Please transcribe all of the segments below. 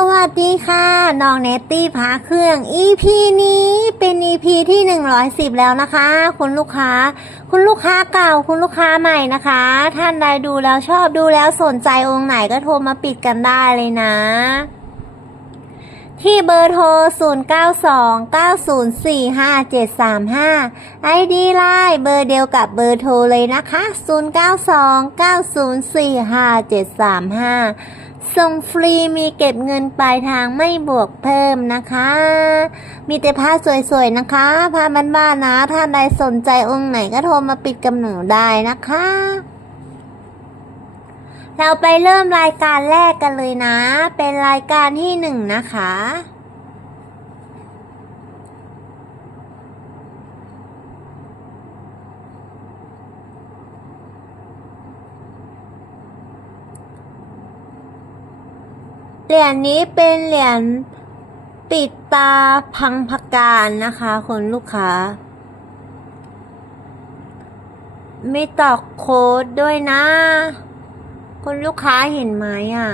สวัสดีค่ะ น้องเนตตี้พาเครื่อง EP นี้เป็น EP ที่ 110 แล้วนะคะ คุณลูกค้า คุณลูกค้าเก่า คุณลูกค้าใหม่นะคะ ท่านใดดูแล้วชอบดูแล้วสนใจองค์ไหนก็โทรมาปิดกันได้เลยนะ ที่เบอร์โทร 0929045735 ID ไลน์เบอร์เดียวกับเบอร์โทรเลยนะคะ 0929045735 ส่งฟรีมีเก็บเงินปลายทางไม่บวกเพิ่มนะคะ มีแต่ผ้าสวยๆนะคะผ้าบ้านๆนะ ถ้าใดสนใจองค์ไหนก็โทรมาปิดกับหนูได้นะคะ เราไปเริ่มรายการแรกกันเลยนะ เป็นรายการที่หนึ่งนะคะ เหรียญนี้เป็นเหรียญปิดตาพังพการนะคะคุณลูกค้า ไมีตอกโค้ดด้วยนะ คุณลูกค้าเห็นไหมอะ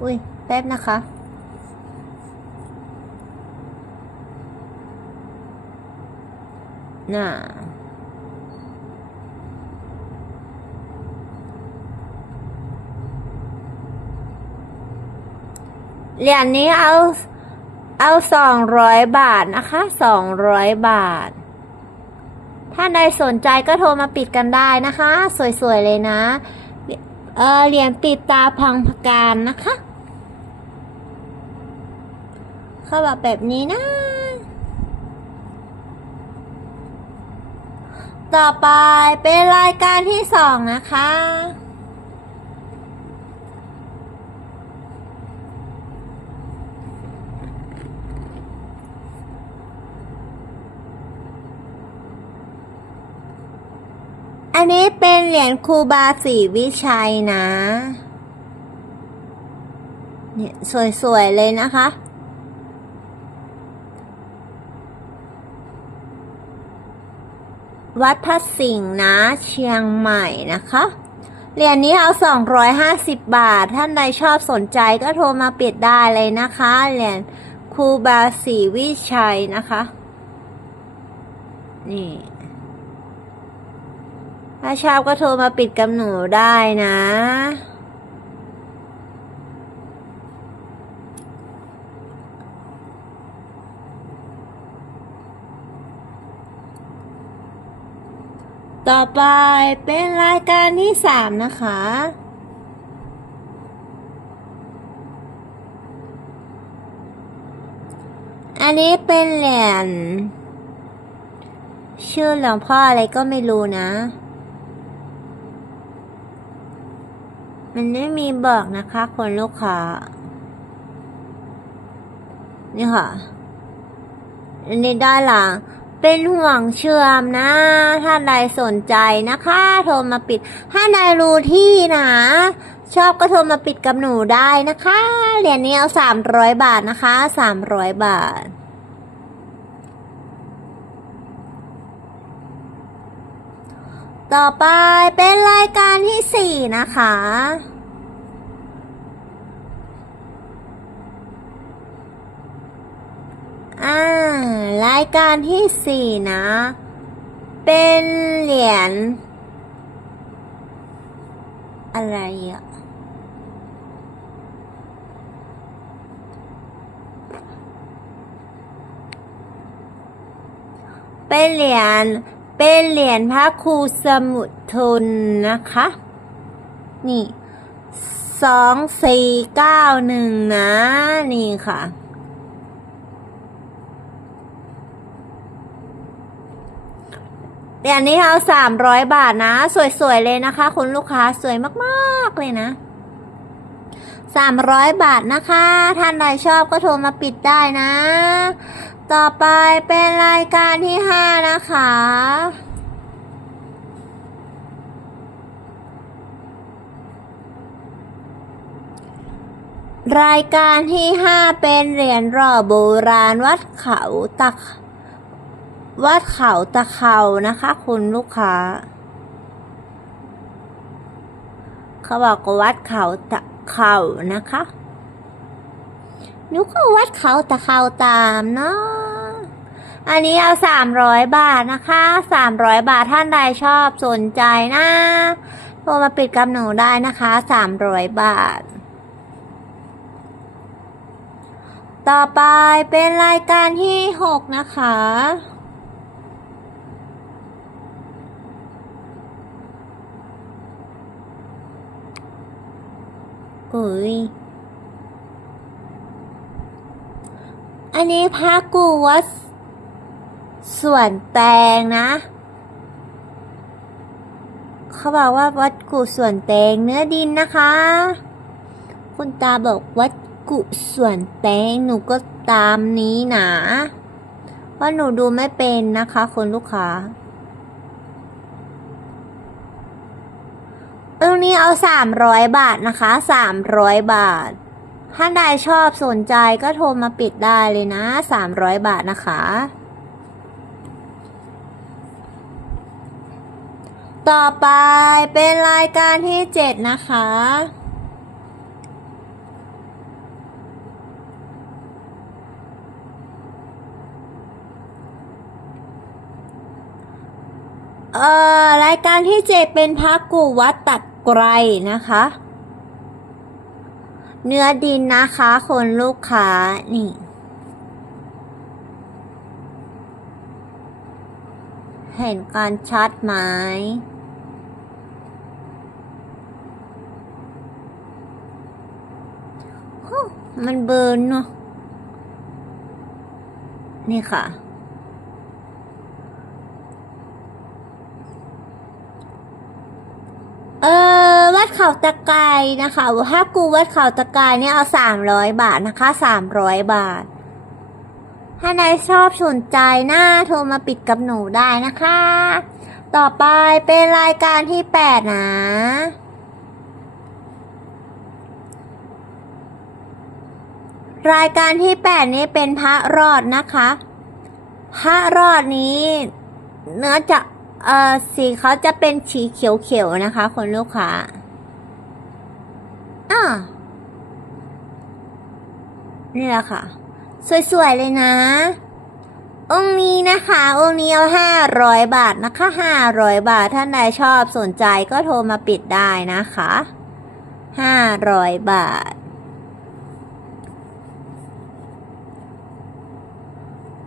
อุ้ยแป๊บนะคะน่ะ เหรียญนี้เอาเอาสองร้อยบาทนะคะสองร้อยบาท ถ้าใดสนใจก็โทรมาปิดกันได้นะคะ สวยๆเลยนะ เออเหรียญปิดตาพังพการนะคะ เข้าแบบแบบนี้นะ ต่อไปเป็นรายการที่สองนะคะ อันนี้เป็นเหรียญครูบาศรีวิชัยนะ เนี่ยสวย ๆ เลยนะคะ วัดพระสิงห์นะ เชียงใหม่นะคะ เหรียญนี้เอา 250 บาท ท่านใดชอบสนใจก็โทรมาเปิดได้เลยนะคะ เหรียญครูบาศรีวิชัยนะคะ นี่ ถ้าชอบก็โทรมาปิดกับหนูได้นะ ต่อไปเป็นรายการที่สามนะคะ อันนี้เป็นเหรียญชื่อหลวงพ่ออะไรก็ไม่รู้นะ มันไม่มีบอกนะคะคนลูกค้า นี่ค่ะ อันนี้ด้านหลัง เป็นห่วงเชื่อมนะ ถ้าใดสนใจนะคะ โทรมาปิด ถ้าใดรู้ที่นะ ชอบก็โทรมาปิดกับหนูได้นะคะ เหรียญนี้เอาสามร้อยบาทนะคะสามร้อยบาท ต่อไปเป็นรายการที่สี่นะคะ อ่า รายการที่สี่นะ เป็นเหรียญอะไรอะเป็นเหรียญ เป็นเหรียญพระครูสมุทรทนนะคะ นี่สองสี่เก้าหนึ่งนะ นี่ค่ะ เหรียญนี้เอาสามร้อยบาทนะ สวย ๆ เลยนะคะ คุณลูกค้าสวยมากๆเลยนะสามร้อยบาทนะคะ ท่านใดชอบก็โทรมาปิดได้นะ ต่อไปเป็นรายการที่ห้านะคะ รายการที่ห้าเป็นเหรียญหล่อโบราณวัดเขาตะวัดเขาตะเขานะคะ คุณลูกค้า เขาบอกว่าวัดเขาตะเขานะคะหนูก็วัดเขาต่เขาตามเนาะ อันนี้เอาสามร้อยบาทนะคะสามร้อยบาทท่านใดชอบสนใจนะโทรมาปิดกับหนูได้นะคะสามร้อยบาท ต่อไปเป็นรายการที่หกนะคะอุ้ยอันนี้พระกูวัด ส่วนแตงนะ เขาบอกว่าวัดกุส่วนแตงเนื้อดินนะคะ คุณตาบอกวัดกุส่วนแตงหนูก็ตามนี้นะว่าหนูดูไม่เป็นนะคะคุณลูกค้าตรงนี้เอาสามร้อยบาทนะคะสามร้อยบาท ถ้าใดชอบสนใจก็โทรมาปิดได้เลยนะสามร้อยบาทนะคะ ต่อไปเป็นรายการที่เจ็ดนะคะ เอ่อ รายการที่เจ็ดเป็นพักกูวัดตัดไกรนะคะ เนื้อดินนะคะคนลูกค้านี่เห็นการชัดไหม มันเบิร์นเนาะ นี่ค่ะ เออวัดเขาตะไกายนะคะถ้ากูวัดเขาตะไกายเนี่ยเอาสามร้อยบาทนะคะสามร้อยบาท ถ้านายชอบสนใจหน้าโทรมาปิดกับหนูได้นะคะ ต่อไปเป็นรายการที่แปดนะ รายการที่แปดนี้เป็นพระรอดนะคะ พระรอดนี้ เนื้อจะเอ่อสีเขาจะเป็นสีเขียวๆนะคะคนลูกค้าอ่านี่แหละค่ะ สวยๆเลยนะ องค์นี้นะคะ องค์นี้เอาห้าร้อยบาทนะคะห้าร้อยบาทท่านใดชอบสนใจก็โทรมาปิดได้นะคะห้าร้อยบาท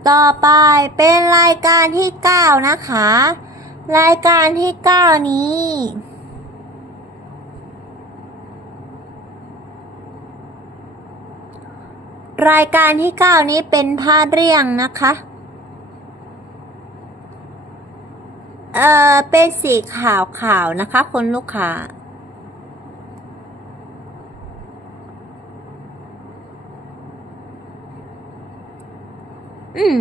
ต่อไปเป็นรายการที่เก้านะคะ รายการที่เก้านี้ รายการที่เก้านี้เป็นผ้าเรียงนะคะ เอ่อ เป็นสีขาวขาวๆนะคะคุณลูกค้า อืม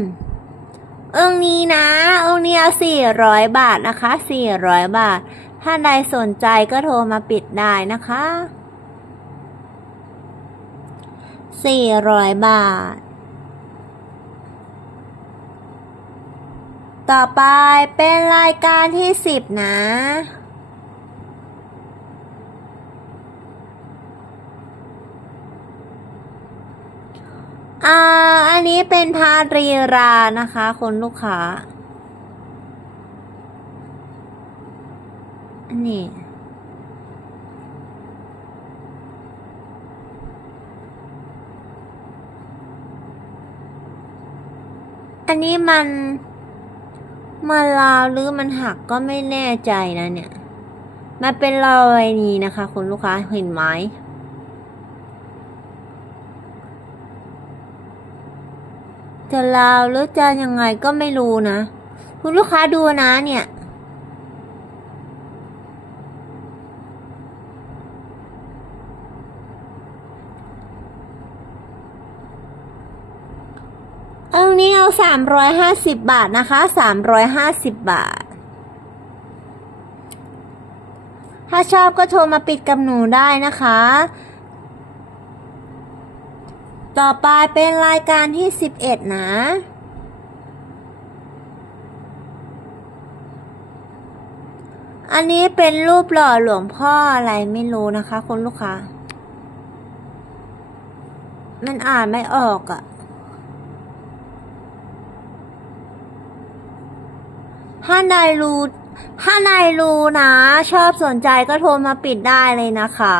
องนี้นะองนี้เอาสี่ร้อยบาทนะคะสี่ร้อยบาท ถ้าใดสนใจก็โทรมาปิดได้นะคะสี่ร้อยบาท ต่อไปเป็นรายการที่สิบนะ อ่า อันนี้เป็นพารีรานะคะคุณลูกค้าอันนี้อันนี้มันมันลาวหรือมันหักก็ไม่แน่ใจนะเนี่ย มันเป็นรอยนี้นะคะ คุณลูกค้าเห็นไหม จะลาวหรือจะยังไงก็ไม่รู้นะ คุณลูกค้าดูนะเนี่ยเอานี้เอาสามร้อยห้าสิบบาทนะคะสามร้อยห้าสิบบาท ถ้าชอบก็โทรมาปิดกับหนูได้นะคะ ต่อไปเป็นรายการที่สิบเอ็ดนะ อันนี้เป็นรูปหล่อหลวงพ่ออะไรไม่รู้นะคะคุณลูกค้า มันอ่านไม่ออกอะ่ะ ถ้านายรู้ ถ้านายรู้นะ ชอบสนใจก็โทรมาปิดได้เลยนะคะ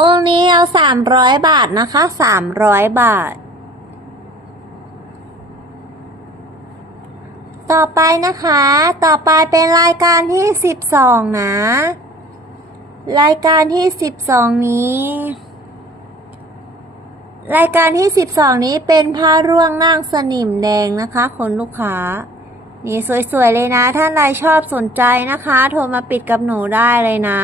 องค์นี้เอาสามร้อยบาทนะคะสามร้อยบาท ต่อไปนะคะ ต่อไปเป็นรายการที่สิบสองนะ รายการที่สิบสองนี้ รายการที่สิบสองนี้เป็นผ้าร่วงนั่งสนิมแดงนะคะคนลูกค้านี่สวยๆเลยนะท่านใดชอบสนใจนะคะ โทรมาปิดกับหนูได้เลยนะ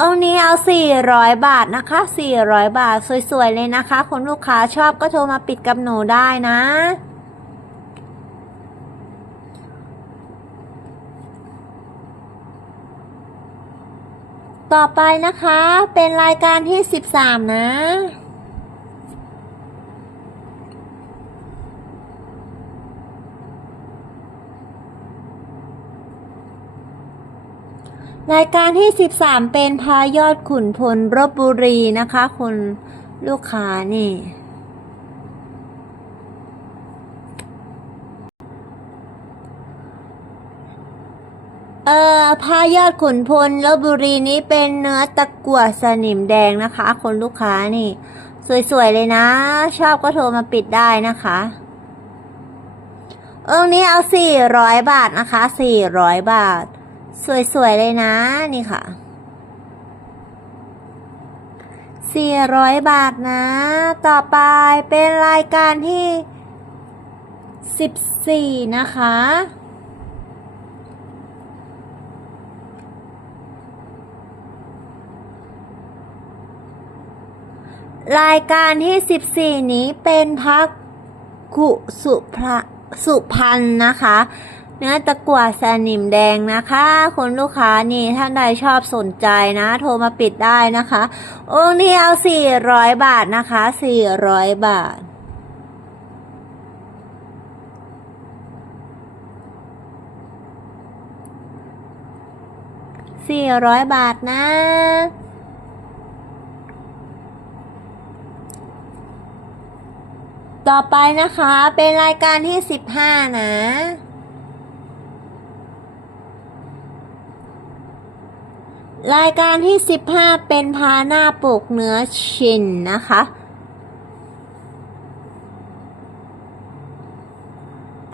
องค์นี้เอา 400 บาทนะคะ 400 บาท สวยๆ เลยนะคะ คุณลูกค้าชอบก็โทรมาปิดกับหนูได้นะ ต่อไปนะคะ เป็นรายการที่ 13 นะ รายการที่ 13 เป็นพายอดขุนพลรบบุรีนะคะ คุณลูกค้านี่ เอ่อพายอดขุนพลลบบุรีนี้เป็นเนื้อตะกั่วสนิมแดงนะคะ คนลูกค้านี่ สวยๆเลยนะ ชอบก็โทรมาปิดได้นะคะองค์นี้เอาสี่ร้อยบาทนะคะสี่ร้อยบาท สวยๆเลยนะนี่ค่ะสี่ร้อยบาทนะ ต่อไปเป็นรายการที่สิบสี่นะคะ รายการที่สิบสี่นี้เป็นพักกุสุพระสุพรรณนะคะ เนื้อตะกั่วแซนิมแดงนะคะคุณลูกค้านี่ท่านใดชอบสนใจนะ โทรมาปิดได้นะคะ องค์นี้เอาสี่ร้อยบาทนะคะสี่ร้อยบาท สี่ร้อยบาทนะต่อไปนะคะเป็นรายการที่สิบห้านะ รายการที่สิบห้าเป็นพาหน้าปกเนื้อชินนะคะ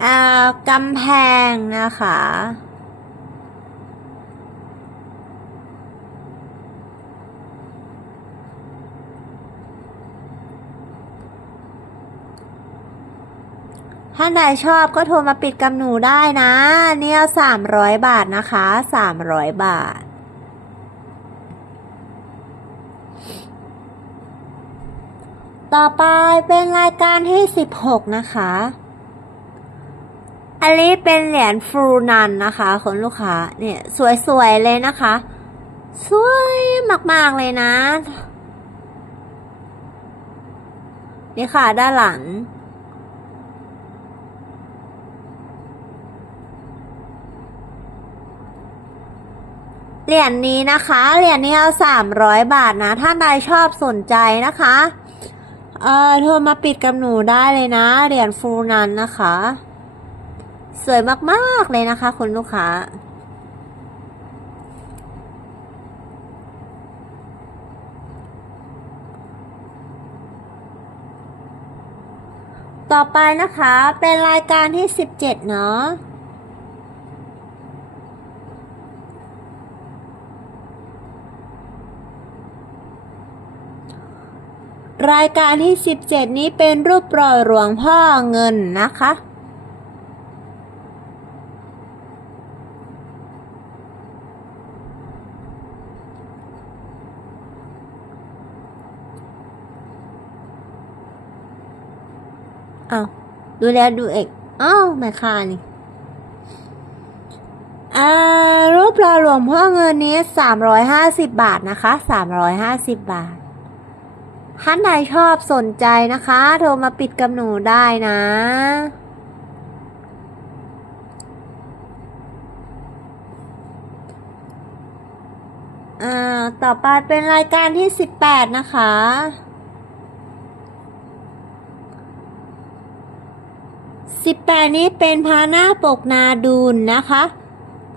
อ่ากำแพงนะคะ ท่านใดชอบก็โทรมาปิดกับหนูได้นะ เนี่ยสามร้อยบาทนะคะสามร้อยบาท ต่อไปเป็นรายการที่สิบหกนะคะ อันนี้เป็นเหรียญฟรูนันนะคะคนลูกค้าเนี่ยสวยๆเลยนะคะ สวยมากๆเลยนะ นี่ค่ะด้านหลังเหรียญนี้นะคะ เหรียญนี้เอาสามร้อยบาทนะถ้านใดชอบสนใจนะคะ เออโทรมาปิดกับหนูได้เลยนะ เหรียญฟูนันนะคะ สวยมากๆเลยนะคะ คุณลูกค้าต่อไปนะคะ เป็นรายการที่สิบเจ็ดเนาะ รายการที่ 17 นี้เป็นรูปปล่อยหลวงพ่อเงินนะคะ เอาดูแลดูเอกอ้าวแม่ค้านี่ารูปปล่อยหลวงพ่อเงินนี้ 350 บาทนะคะ 350 บาท ท่านใดชอบสนใจนะคะ โทรมาปิดกับหนูได้นะ อ่า ต่อไปเป็นรายการที่สิบแปดนะคะ สิบแปดนี้เป็นพาหน้าปกนาดูนนะคะ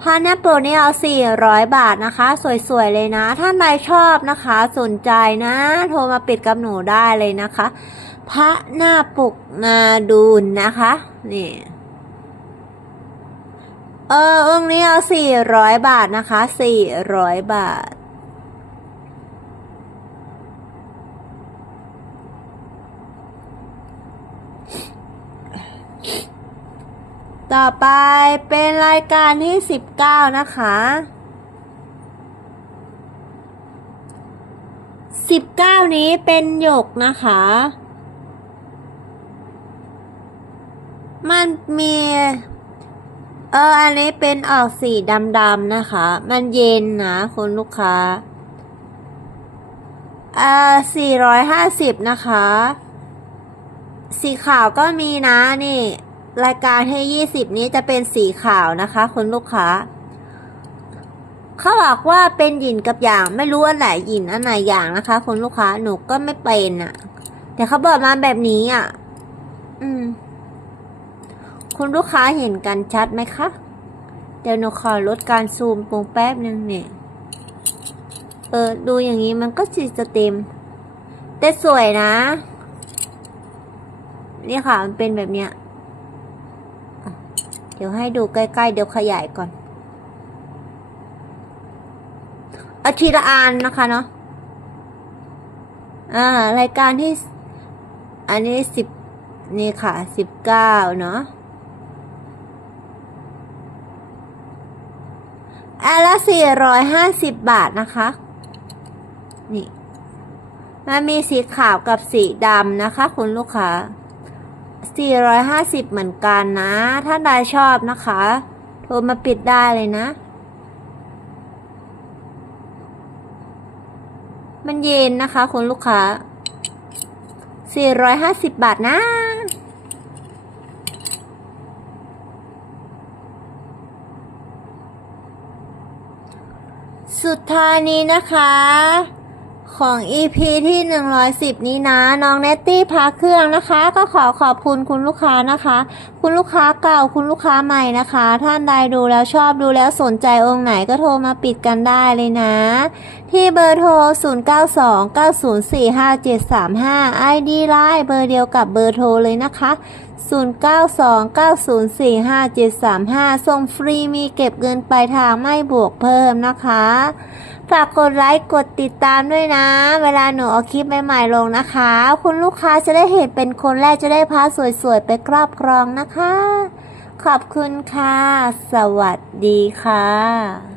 พาหน้าปกนี่เอา 400 บาทนะคะ สวยๆ เลยนะ ท่านใดชอบนะคะ สนใจนะ โทรมาปิดกับหนูได้เลยนะคะ พระหน้าปุกนาดูนนะคะ นี่ เออองค์นี้เอา 400 บาทนะคะ 400 บาท ต่อไปเป็นรายการที่สิบเก้านะคะสิบเก้านี้เป็นหยกนะคะ มันมี เออ อันนี้เป็นออกสีดำๆนะคะ มันเย็นนะคุณลูกค้า เอ่อสี่ร้อยห้าสิบนะคะ สีขาวก็มีนะนี่ รายการให้ยี่สิบนี้จะเป็นสีขาวนะคะ คุณลูกค้า เขาบอกว่าเป็นหยินกับหยาง ไม่รู้อันไหนหยินอันไหนหยางนะคะคุณลูกค้าหนูก็ไม่เป็นอะ่ะ แต่เขาบอกมาแบบนี้อะ อืม คุณลูกค้าเห็นกันชัดไหมคะ เดี๋ยวหนูขอลดการซูมลงแป๊บนึงเนี่ย เออ ดูอย่างนี้มันก็สีจะเต็ม แต่สวยนะ นี่ค่ะมันเป็นแบบเนี้ย ดี๋ยวให้ดูใกล้ๆ เดี๋ยวขยายก่อนอาทีละอันนะคะเนาะ อ่า รายการที่ อันนี้สิบนี่ค่ะสิบเก้าเนาะอันละสี่ร้อยห้าสิบบาทนะคะ นี่ มันมีสีขาวกับสีดำนะคะ คุณลูกค้า 450 เหมือนกันนะ ถ้าใดชอบนะคะ โทรมาปิดได้เลยนะ มันเย็นนะคะคุณลูกค้า 450 บาทนะสุดท้ายนี้นะคะ ของ EP ที่ 110 นี้นะ น้องเนตตี้พาเครื่องนะคะ ก็ขอขอบคุณคุณลูกค้านะคะ คุณลูกค้าเก่าคุณลูกค้าใหม่นะคะ ท่านใดดูแล้วชอบดูแล้วสนใจองค์ไหนก็โทรมาปิดกันได้เลยนะ ที่เบอร์โทร 0929045735 ID ไลน์เบอร์เดียวกับเบอร์โทรเลยนะคะ 0929045735 ส่งฟรีมีเก็บเงินปลายทางไม่บวกเพิ่มนะคะ ฝากกดไลค์กดติดตามด้วยนะ เวลาหนูเอาคลิปใหม่ๆลงนะคะ คุณลูกค้าจะได้เห็นเป็นคนแรกจะได้พาสวยๆ ไปครอบครองนะคะ ขอบคุณค่ะ สวัสดีค่ะ